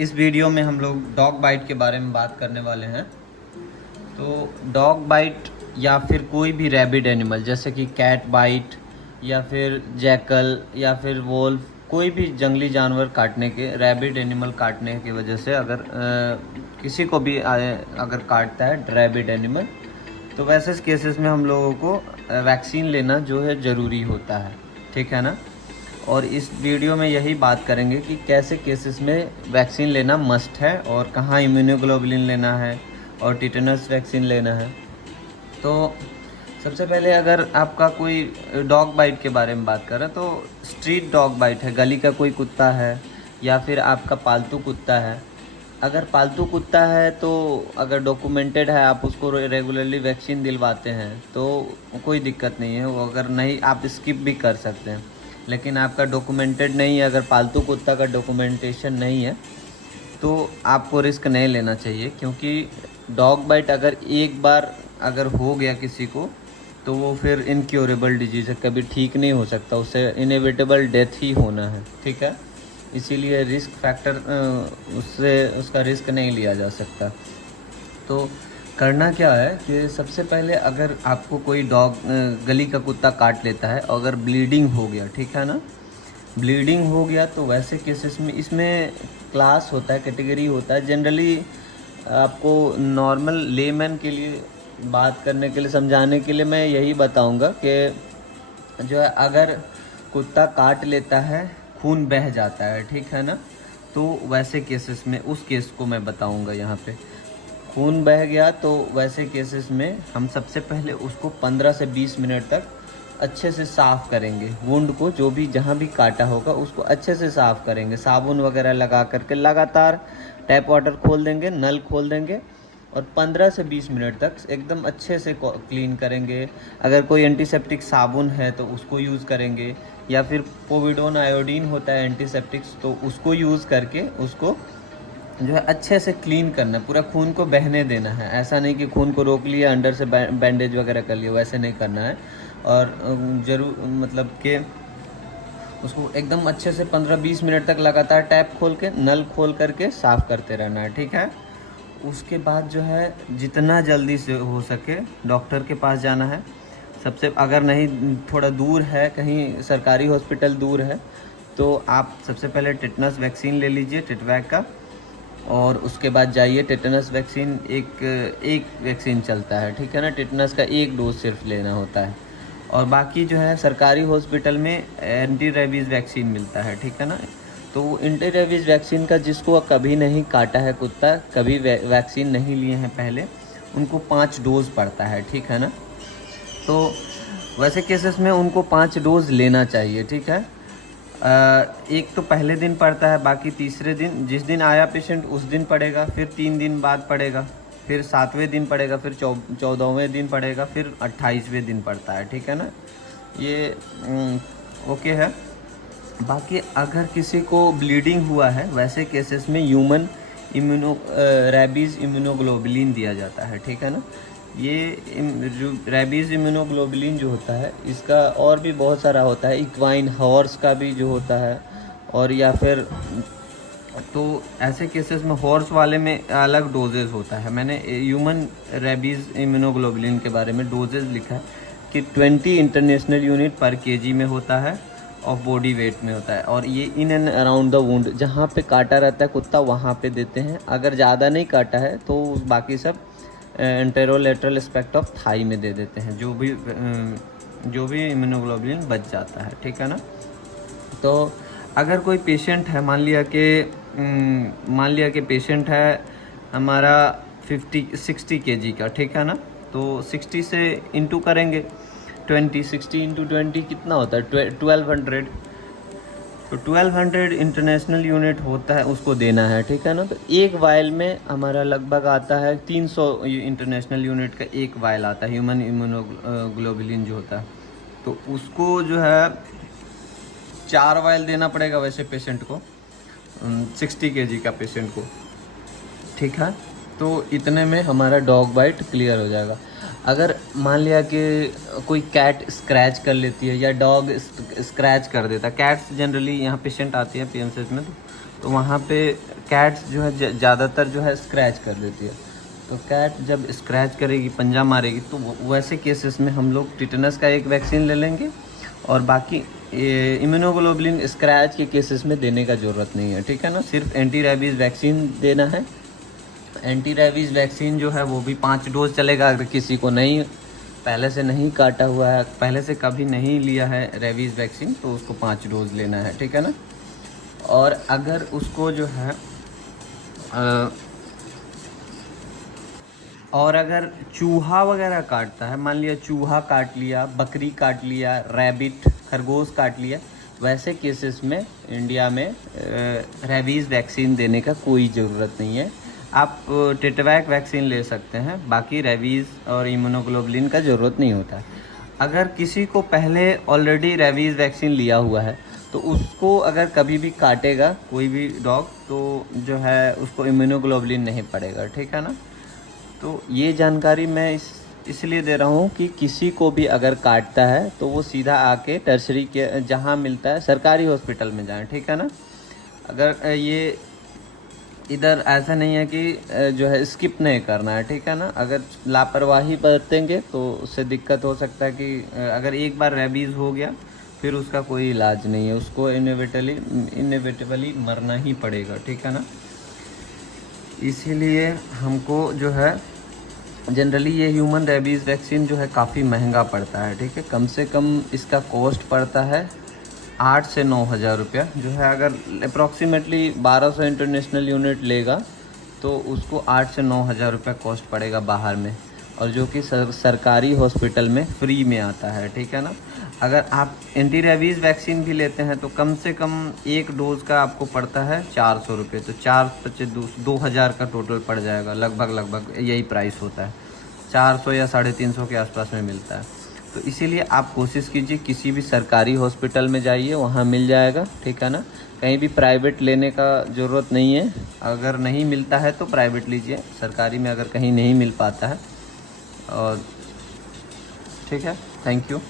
इस वीडियो में हम लोग डॉग बाइट के बारे में बात करने वाले हैं। तो डॉग बाइट या फिर कोई भी रैबिड एनिमल जैसे कि कैट बाइट या फिर जैकल या फिर वोल्फ, कोई भी जंगली जानवर काटने के, रैबिड एनिमल काटने की वजह से अगर किसी को भी अगर काटता है रैबिड एनिमल, तो वैसे केसेस में हम लोगों को वैक्सीन लेना जो है ज़रूरी होता है, ठीक है ना। और इस वीडियो में यही बात करेंगे कि कैसे केसेस में वैक्सीन लेना मस्ट है और कहाँ इम्यूनोग्लोबुलिन लेना है और टिटेनस वैक्सीन लेना है। तो सबसे पहले अगर आपका कोई डॉग बाइट के बारे में बात करें तो स्ट्रीट डॉग बाइट है, गली का कोई कुत्ता है या फिर आपका पालतू कुत्ता है। अगर पालतू कुत्ता है तो अगर डॉक्यूमेंटेड है, आप उसको रेगुलरली वैक्सीन दिलवाते हैं तो कोई दिक्कत नहीं है, वो अगर नहीं आप स्किप भी कर सकते हैं। लेकिन आपका डॉक्यूमेंटेड नहीं है, अगर पालतू कुत्ता का डॉक्यूमेंटेशन नहीं है तो आपको रिस्क नहीं लेना चाहिए, क्योंकि डॉग बाइट अगर एक बार अगर हो गया किसी को तो वो फिर इनक्योरेबल डिजीज़ है, कभी ठीक नहीं हो सकता, उससे इनएविटेबल डेथ ही होना है, ठीक है। इसीलिए रिस्क फैक्टर उससे उसका रिस्क नहीं लिया जा सकता। तो करना क्या है कि सबसे पहले अगर आपको कोई डॉग गली का कुत्ता काट लेता है और अगर ब्लीडिंग हो गया, ठीक है ना, ब्लीडिंग हो गया तो वैसे केसेस में इसमें क्लास होता है, कैटेगरी होता है। जनरली आपको नॉर्मल लेमैन के लिए बात करने के लिए, समझाने के लिए मैं यही बताऊंगा कि जो है अगर कुत्ता काट लेता है, खून बह जाता है, ठीक है ना, तो वैसे केसेस में उस केस को मैं बताऊंगा यहाँ पे। खून बह गया तो वैसे केसेस में हम सबसे पहले उसको 15 से 20 मिनट तक अच्छे से साफ़ करेंगे। वुंड को, जो भी जहाँ भी काटा होगा उसको अच्छे से साफ़ करेंगे, साबुन वगैरह लगा करके लगातार टैप वाटर खोल देंगे, नल खोल देंगे और 15 से 20 मिनट तक एकदम अच्छे से क्लीन करेंगे। अगर कोई एंटीसेप्टिक साबुन है तो उसको यूज़ करेंगे, या फिर पोविडोन आयोडीन होता है एंटीसेप्टिक्स, तो उसको यूज़ करके उसको जो है अच्छे से क्लीन करना है, पूरा खून को बहने देना है। ऐसा नहीं कि खून को रोक लिया, अंदर से बैंडेज वगैरह कर लिया, वैसे नहीं करना है। और ज़रूर मतलब कि उसको एकदम अच्छे से 15-20 मिनट तक लगातार टैप खोल के, नल खोल करके साफ़ करते रहना है, ठीक है। उसके बाद जो है जितना जल्दी से हो सके डॉक्टर के पास जाना है। सबसे अगर नहीं थोड़ा दूर है, कहीं सरकारी हॉस्पिटल दूर है, तो आप सबसे पहले टिटनस वैक्सीन ले लीजिए, टिटवैक का। और उसके बाद जाइए, टिटनस वैक्सीन एक वैक्सीन चलता है, ठीक है ना, टिटनस का एक डोज सिर्फ लेना होता है। और बाकी जो है सरकारी हॉस्पिटल में एंटी रेबीज़ वैक्सीन मिलता है, ठीक है ना। तो एंटी रेबीज़ वैक्सीन का जिसको कभी नहीं काटा है कुत्ता, कभी वैक्सीन नहीं लिए हैं पहले, उनको 5 डोज पड़ता है, ठीक है ना। तो वैसे केसेस में उनको 5 डोज लेना चाहिए, ठीक है। एक तो पहले दिन पड़ता है, बाकी तीसरे दिन, जिस दिन आया पेशेंट उस दिन पड़ेगा, फिर 3 दिन बाद पड़ेगा, फिर 7वें दिन पड़ेगा, फिर 14वें दिन पड़ेगा, फिर 28वें दिन पड़ता है, ठीक है ना। ये ओके है। बाकी अगर किसी को ब्लीडिंग हुआ है, वैसे केसेस में ह्यूमन रैबीज़ इम्यूनोग्लोबुलिन दिया जाता है, ठीक है ना। ये जो रैबीज़ इम्यूनोग्लोबुलिन जो होता है, इसका और भी बहुत सारा होता है, इक्वाइन हॉर्स का भी जो होता है, और या फिर तो ऐसे केसेस में हॉर्स वाले में अलग डोजेज होता है। मैंने ह्यूमन रैबीज़ इम्यूनोग्लोबुलिन के बारे में डोजेज लिखा है कि 20 इंटरनेशनल यूनिट पर केजी में होता है और बॉडी वेट में होता है, और ये in and around the wound, जहाँ पे काटा रहता है कुत्ता वहाँ पे देते हैं। अगर ज़्यादा नहीं काटा है तो बाकी सब एंटेरोलेटरल एस्पेक्ट ऑफ थाई में दे देते हैं, जो भी इम्यूनोग्लोबुलिन बच जाता है, ठीक है ना। तो अगर कोई पेशेंट है, मान लिया कि पेशेंट है हमारा 60 केजी का, ठीक है ना, तो 60 से इंटू करेंगे 20, 60 इंटू 20 कितना होता है 1200। तो 1200 इंटरनेशनल यूनिट होता है, उसको देना है, ठीक है ना। तो एक वायल में हमारा लगभग आता है 300 इंटरनेशनल यूनिट का एक वायल आता है ह्यूमन इम्यूनोग्लोबुलिन जो होता है। तो उसको जो है 4 वायल देना पड़ेगा वैसे पेशेंट को, 60 केजी का पेशेंट को, ठीक है। तो इतने में हमारा डॉग बाइट क्लियर हो जाएगा। अगर मान लिया कि कोई कैट स्क्रैच कर लेती है या डॉग स्क्रैच कर देता है, कैट्स जनरली यहाँ पेशेंट आती है पीएमसीएच में, तो वहाँ पे कैट्स जो है ज़्यादातर जो है स्क्रैच कर देती है। तो कैट जब स्क्रैच करेगी, पंजा मारेगी, तो वैसे केसेस में हम लोग टिटनस का एक वैक्सीन ले लेंगे और बाकी इम्यूनोग्लोबुलिन स्क्रैच के केसेस में देने का ज़रूरत नहीं है, ठीक है ना। सिर्फ एंटी रेबीज़ वैक्सीन देना है। एंटी रेबीज़ वैक्सीन जो है वो भी 5 डोज चलेगा। अगर किसी को नहीं पहले से नहीं काटा हुआ है, पहले से कभी नहीं लिया है रेबीज़ वैक्सीन, तो उसको 5 डोज लेना है, ठीक है ना। और अगर उसको जो है और अगर चूहा वगैरह काटता है, मान लिया चूहा काट लिया, बकरी काट लिया, रैबिट खरगोश काट लिया, वैसे केसेस में इंडिया में रेबीज़ वैक्सीन देने का कोई ज़रूरत नहीं है। आप टिटवैक वैक्सीन ले सकते हैं, बाकी रेबीज़ और इम्यूनोग्लोबुलिन का ज़रूरत नहीं होता है। अगर किसी को पहले ऑलरेडी रेबीज़ वैक्सीन लिया हुआ है तो उसको अगर कभी भी काटेगा कोई भी डॉग, तो जो है उसको इम्यूनोग्लोबुलिन नहीं पड़ेगा, ठीक है ना। तो ये जानकारी मैं इसलिए दे रहा हूँ कि किसी को भी अगर काटता है तो वो सीधा आके टर्शरी के जहाँ मिलता है सरकारी हॉस्पिटल में जाएं, ठीक है ना। अगर ये इधर ऐसा नहीं है कि जो है स्किप नहीं करना है, ठीक है ना। अगर लापरवाही बरतेंगे तो उससे दिक्कत हो सकता है कि अगर एक बार रेबीज़ हो गया फिर उसका कोई इलाज नहीं है, उसको इनएविटेबली मरना ही पड़ेगा, ठीक है ना। इसीलिए हमको जो है जनरली ये ह्यूमन रेबीज़ वैक्सीन जो है काफ़ी महंगा पड़ता है, ठीक है। कम से कम इसका कॉस्ट पड़ता है 8 से 9 हज़ार रुपया, जो है अगर अप्रॉक्सीमेटली 1200 इंटरनेशनल यूनिट लेगा तो उसको 8 से 9 हज़ार रुपया कॉस्ट पड़ेगा बाहर में, और जो कि सरकारी हॉस्पिटल में फ्री में आता है, ठीक है ना। अगर आप एंटी रेबीज़ वैक्सीन भी लेते हैं तो कम से कम एक डोज़ का आपको पड़ता है 400 रुपये, तो 2 हज़ार का टोटल पड़ जाएगा। लगभग यही प्राइस होता है, 400 या 350 के आसपास में मिलता है। तो इसीलिए आप कोशिश कीजिए किसी भी सरकारी हॉस्पिटल में जाइए, वहाँ मिल जाएगा, ठीक है ना। कहीं भी प्राइवेट लेने का ज़रूरत नहीं है। अगर नहीं मिलता है तो प्राइवेट लीजिए, सरकारी में अगर कहीं नहीं मिल पाता है। और ठीक है, थैंक यू।